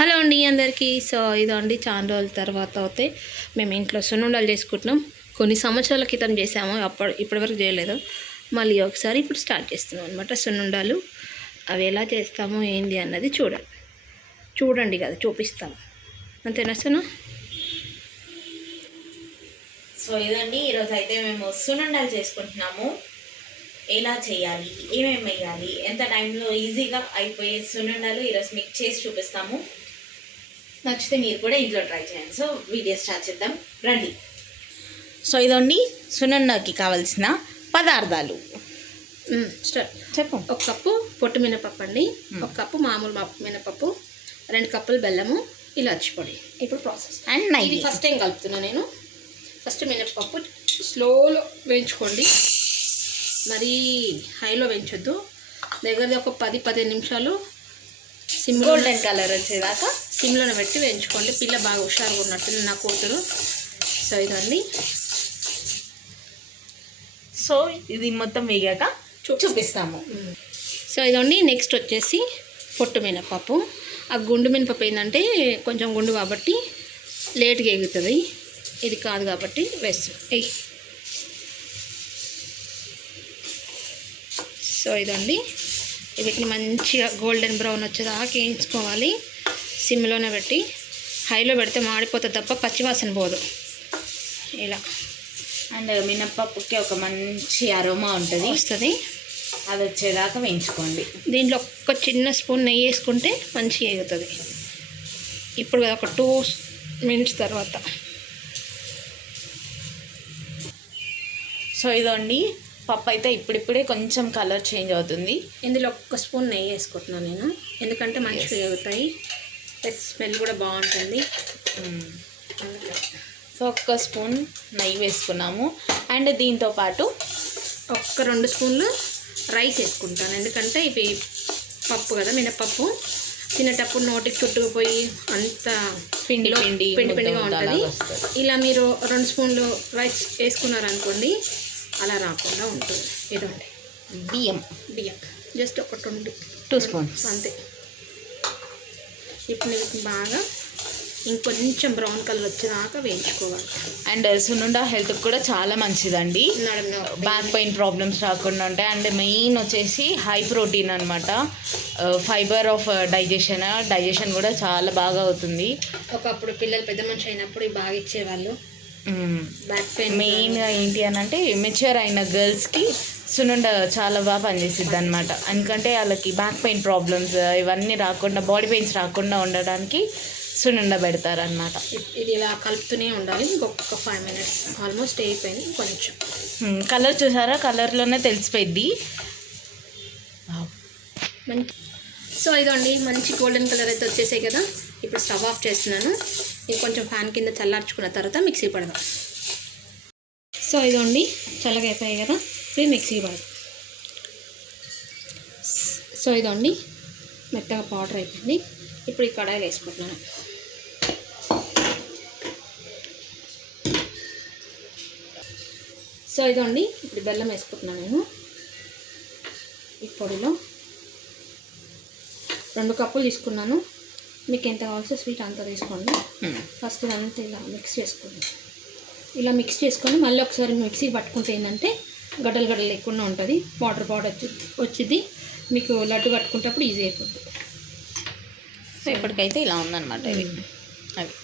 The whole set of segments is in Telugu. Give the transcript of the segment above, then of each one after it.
హలో అండి అందరికీ. సో ఇదండి చాలా రోజుల తర్వాత అయితే మేము ఇంట్లో సున్నుండలు చేసుకుంటున్నాం. కొన్ని సంవత్సరాల క్రితం చేసాము అప్పుడు ఇప్పటివరకు చేయలేదు. మళ్ళీ ఒకసారి ఇప్పుడు స్టార్ట్ చేస్తున్నాం అనమాట సున్నుండలు. అవి ఎలా చేస్తాము ఏంది అన్నది చూడండి చూడండి కదా చూపిస్తాం అంతేనా సనా? సో ఇదండి ఈరోజు అయితే మేము సున్నుండలు చేసుకుంటున్నాము. ఎలా చేయాలి ఏమేమి వేయాలి ఎంత టైంలో ఈజీగా అయిపోయే సున్నుండలు ఈరోజు మీకు చేసి చూపిస్తాము. నచ్చితే మీరు కూడా ఇంట్లో ట్రై చేయండి. సో వీడియో స్టార్ట్ చేద్దాం. రండి. సో ఇదండి. సున్నుండకి కావాల్సిన పదార్థాలు. స్టార్ట్. చెప్పు. ఒక కప్పు పొట్టు మినపప్పు అండి. ఒక కప్పు మామూలు మా- మినపప్పు రెండు కప్పులు బెల్లము ఇలాచి పొడి. ఇప్పుడు ప్రాసెస్ అండ్ ఇది నైట్ ఫస్ట్ టైం కలుపుతున్నా నేను. ఫస్ట్ మినప్పప్పు స్లోలో వేయించుకోండి. మరీ హైలో వేయించొద్దు. దగ్గరది ఒక పది పదిహేను నిమిషాలు సిమ్లో గోల్డెన్ కలర్ వచ్చేదాకా సిమ్లోనే పెట్టి వేయించుకోండి. పిల్ల బాగా హుషారుగా ఉన్నట్టుంది నా కూతురు. సో ఇదండి. సో ఇది మొత్తం వేగాక చూపిస్తాము. సో ఇదండి. నెక్స్ట్ వచ్చేసి పొట్టు మినపప్పు. ఆ గుండు మినపప్పు ఏంటంటే కొంచెం గుండు కాబట్టి లేట్గా ఎగుతుంది. ఇది కాదు కాబట్టి వేస్తాం ఎయ్ సో ఇదండి. వీటిని మంచిగా గోల్డెన్ బ్రౌన్ వచ్చేదాకా వేయించుకోవాలి. సిమ్లోనే పెట్టి హైలో పెడితే మాడిపోతుంది తప్ప పచ్చివాసన పోదు. ఇలా. అండ్ మినప్పప్పుకి ఒక మంచి అరోమా ఉంటుంది. వస్తుంది. అది వచ్చేదాకా వేయించుకోండి. దీంట్లో ఒక్క చిన్న స్పూన్ నెయ్యి వేసుకుంటే మంచిగా ఎగుతుంది. ఇప్పుడు ఒక టూ మినిట్స్ తర్వాత. సో ఇదండి. పప్పు అయితే ఇప్పుడిప్పుడే కొంచెం కలర్ చేంజ్ అవుతుంది. ఇందులో ఒక్క స్పూన్ నెయ్యి వేసుకుంటున్నాను నేను. ఎందుకంటే మంచిగా ఎగుతాయి. ప్లస్ స్మెల్ కూడా బాగుంటుంది. అందుకే. సో ఒక్క స్పూన్ నెయ్యి వేసుకున్నాము. అండ్ దీంతో పాటు ఒక్క రెండు స్పూన్లు రైస్ వేసుకుంటాను. ఎందుకంటే ఇవి పప్పు కదా మినపప్పు. తినేటప్పుడు నోటికి చుట్టుకుపోయి అంత పిండి పిండి పిండి పిండిగా ఉంటుంది. ఇలా మీరు రెండు స్పూన్లు రైస్ వేసుకున్నారనుకోండి అలా రాకుండా ఉంటుంది. ఇదండి బియ్యం. బియ్యం. జస్ట్ ఒక రెండు టూ స్పూన్స్ అంతే. ఇప్పుడు వీటిని బాగా ఇంకొంచెం బ్రౌన్ కలర్ వచ్చేదాకా వేయించుకోవాలి. అండ్ సున్నుండ హెల్త్కి కూడా చాలా మంచిదండి. బ్యాక్ పెయిన్ ప్రాబ్లమ్స్ రాకుండా ఉంటాయి. అండ్ మెయిన్ వచ్చేసి హై ప్రోటీన్ అనమాట ఫైబర్ ఆఫ్ డైజెషన్ డైజెషన్ కూడా చాలా బాగా అవుతుంది. ఒకప్పుడు పిల్లలు పెద్ద మనిషి అయినప్పుడు బాగా ఇచ్చేవాళ్ళు. బ్యాక్ పెయిన్ మెయిన్గా ఏంటి అని అంటే మెచ్యూర్ అయిన గర్ల్స్కి సున్నుండ చాలా బాగా పనిచేసిద్ది అనమాట ఎందుకంటే వాళ్ళకి బ్యాక్ పెయిన్ ప్రాబ్లమ్స్ ఇవన్నీ రాకుండా బాడీ పెయిన్స్ రాకుండా ఉండడానికి సున్నుండ పెడతారనమాట ఇది ఇలా కలుపుతూనే ఉండాలి. ఇంకొక ఫైవ్ మినిట్స్ ఆల్మోస్ట్ అయిపోయింది. కొంచెం. కలర్ చూసారా? కలర్లోనే తెలిసిపోయింది మంచి సో ఇదండి మంచి గోల్డెన్ కలర్ అయితే వచ్చేసాయి కదా. ఇప్పుడు స్టవ్ ఆఫ్ చేస్తున్నాను. ఇది కొంచెం ఫ్యాన్ కింద చల్లార్చుకున్న తర్వాత మిక్సీ పడదాం. సో ఇదండి చల్లగా అయిపోయాయి కదా. ఇప్పుడు మిక్సీ పడదాం సో ఇదండి మెత్తగా పౌడర్ అయిపోయింది. ఇప్పుడు ఈ కడాయిలు వేసుకుంటున్నాను. సో ఇదండి ఇప్పుడు బెల్లం వేసుకుంటున్నాను నేను. ఈ పొడిలో రెండు కప్పులు తీసుకున్నాను. మీకు ఎంత కావాల్సో స్వీట్ అంత తీసుకోండి. ఫస్ట్ ఇదంతా ఇలా మిక్స్ చేసుకోండి ఇలా మిక్స్ చేసుకొని మళ్ళీ ఒకసారి మిక్సీ పట్టుకుంటే ఏంటంటే గడ్డలు గడ్డలు లేకుండా ఉంటుంది. వాటర్ పౌడర్ వచ్చి వచ్చింది. మీకు లడ్డు కట్టుకుంటప్పుడు ఈజీ అయిపోతుంది సో ఇప్పటికైతే ఇలా ఉందన్నమాట ఇది. అది.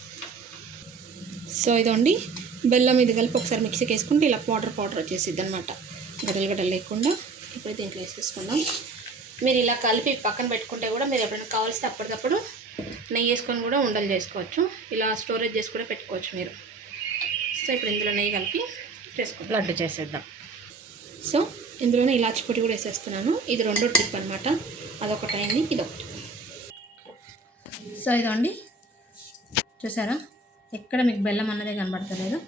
సో ఇదండి. బెల్లం ఇది కలిపి ఒకసారి మిక్సీకి వేసుకుంటే ఇలా పౌడర్ పౌడర్ వచ్చేసిద్ది అనమాట గడ్డలు గడ్డలు లేకుండా ఇప్పుడు దీంట్లో వేసేసుకుందాం. మీరు ఇలా కలిపి పక్కన పెట్టుకుంటే కూడా మీరు ఎప్పుడైనా కావాల్సి అప్పటికప్పుడు నెయ్యి వేసుకొని కూడా ఉండలు చేసుకోవచ్చు. ఇలా స్టోరేజ్ చేసి కూడా పెట్టుకోవచ్చు మీరు. సో ఇప్పుడు ఇందులో నెయ్యి కలిపి చేసుకుంటాం లడ్డు చేసేద్దాం. సో ఇందులోనే ఇలాచి పొడి కూడా వేసేస్తున్నాను. ఇది రెండో ట్రిప్ అనమాట అదొకటి అయింది ఇదొకటి. సో ఇదండి చూసారా? ఎక్కడ మీకు బెల్లం అన్నదే కనబడతలేదు.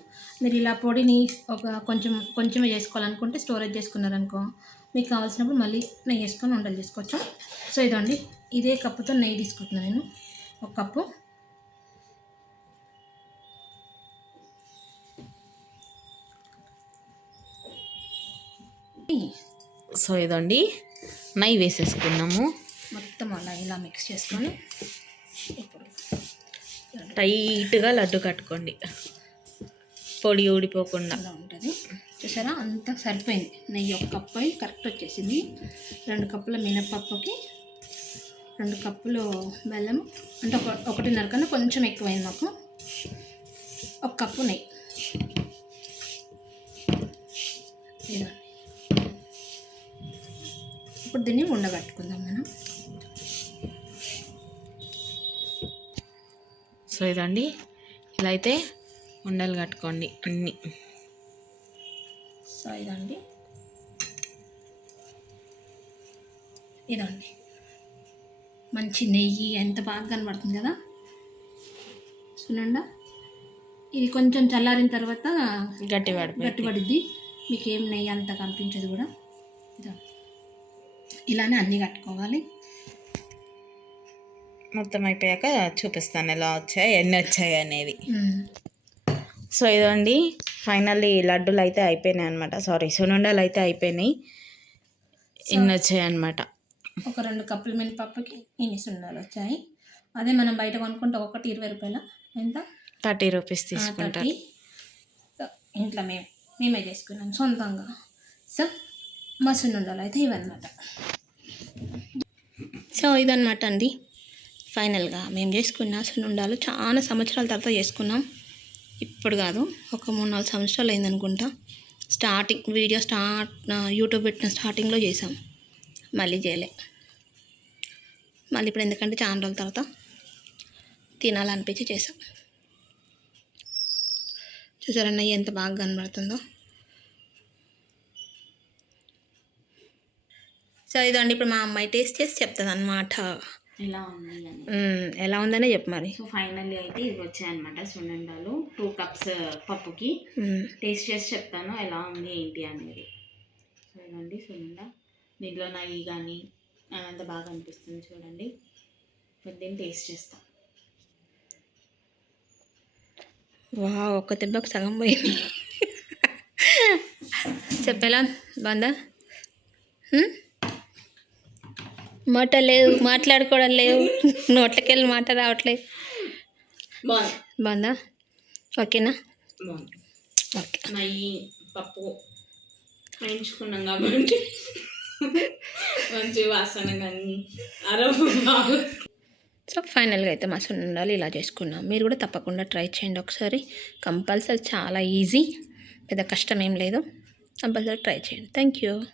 మీరు ఇలా పొడిని ఒక కొంచెం కొంచెమే చేసుకోవాలనుకుంటే స్టోరేజ్ చేసుకున్నారనుకో మీకు కావాల్సినప్పుడు మళ్ళీ నెయ్యి వేసుకొని వంటలు చేసుకోవచ్చు సో ఇదండి ఇదే కప్పుతో నెయ్యి తీసుకుంటున్నాను నేను. ఒక కప్పు. సో ఇదండి నెయ్యి వేసేసుకున్నాము. మొత్తం అలా ఇలా మిక్స్ చేసుకొని ఇప్పుడు టైట్గా లడ్డు కట్టుకోండి. పొడి ఊడిపోకుండా. అలా ఉంటుంది. చూసారా? అంతా సరిపోయింది. నెయ్యి ఒక కప్పు అయి కరెక్ట్ వచ్చేసింది. రెండు కప్పుల మినపప్పుకి రెండు కప్పులు బెల్లం అంటే ఒక ఒకటిన్నర కన్నా కొంచెం ఎక్కువైంది మాకు. ఒక కప్పు నెయ్యి. ఇదిగోండి. ఇప్పుడు దీన్ని ఉండగట్టుకుందాం మనం. సో ఇదండి. ఇలా అయితే ఉండలు కట్టుకోండి అన్నీ. సో ఇదండి. ఇదండి. మంచి నెయ్యి ఎంత బాగా కనబడుతుంది కదా. చూడండి. ఇది కొంచెం చల్లారిన తర్వాత గట్టి గట్టిపడిద్ది. మీకు ఏం నెయ్యి అంత కనిపించదు కూడా. ఇదా. ఇలానే అన్నీ కట్టుకోవాలి. మొత్తం అయిపోయాక చూపిస్తాను ఎలా వచ్చాయి ఎన్ని వచ్చాయి అనేది సో ఇదండి ఫైనల్లీ లడ్డూలు అయితే అయిపోయినాయి అనమాట సారీ సునుండలు అయితే అయిపోయినాయి. ఎన్ని వచ్చాయి అనమాట ఒక రెండు కప్పుల మినపప్పుకి ఇన్ని సున్నాలు వచ్చాయి. అదే మనం బయట కొనుక్కుంటే ఒకటి ఇరవై రూపాయల. ఎంత? థర్టీ రూపీస్ సో ఇంట్లో మేము మేమే చేసుకున్నాం సొంతంగా. సో మా సున్నుండలు అయితే ఇవన్నమాట. సో ఇదనమాట అండి. ఫైనల్గా మేము చేసుకున్న సున్నుండాలు చాలా సంవత్సరాల తర్వాత చేసుకున్నాం. ఇప్పుడు కాదు ఒక మూడు నాలుగు సంవత్సరాలు అయిందనుకుంటా. స్టార్టింగ్ వీడియో స్టార్ట్ యూట్యూబ్ పెట్టిన స్టార్టింగ్లో చేసాం. మళ్ళీ చేయలే. మళ్ళీ ఇప్పుడు ఎందుకంటే చాలా రోజుల తర్వాత తినాలనిపించి చేసాం. చూసారన్న ఎంత బాగా కనబడుతుందో? సో ఇదండి ఇప్పుడు మా అమ్మాయి టేస్ట్ చేసి చెప్తుంది అనమాట ఎలా ఉంది అని. ఎలా ఉందనే చెప్పు మరి. సో ఫైనల్లీ అయితే ఇవి వచ్చాయన్నమాట సున్నుండాలు టూ కప్స్ పప్పుకి. టేస్ట్ చేసి చెప్తాను ఎలా ఉంది ఏంటి అనేది. సో ఇదండి సున్నుండ దీంట్లో నెయ్యి కానీ అదంతా బాగా అనిపిస్తుంది చూడండి. దీన్ని టేస్ట్ చేస్తాం. వా ఒక్క దెబ్బకు సగం పోయింది. చెప్పేలా బాగుందా మ్మ్? మాట లేవు మాట్లాడుకోవడం లేవు. నోట్లకెళ్ళి మాట రావట్లేదు. బాగుంది. ఓకేనా? ఓకే. పప్పు వేయించుకున్నాం కాబట్టి మంచి వాసన కానీ అరవ సో ఫైనల్గా అయితే మా సున్నుండాలు ఇలా చేసుకున్నాం. మీరు కూడా తప్పకుండా ట్రై చేయండి ఒకసారి. కంపల్సరీ చాలా ఈజీ. పెద్ద కష్టం ఏం లేదు. కంపల్సరీ ట్రై చేయండి. Thank you.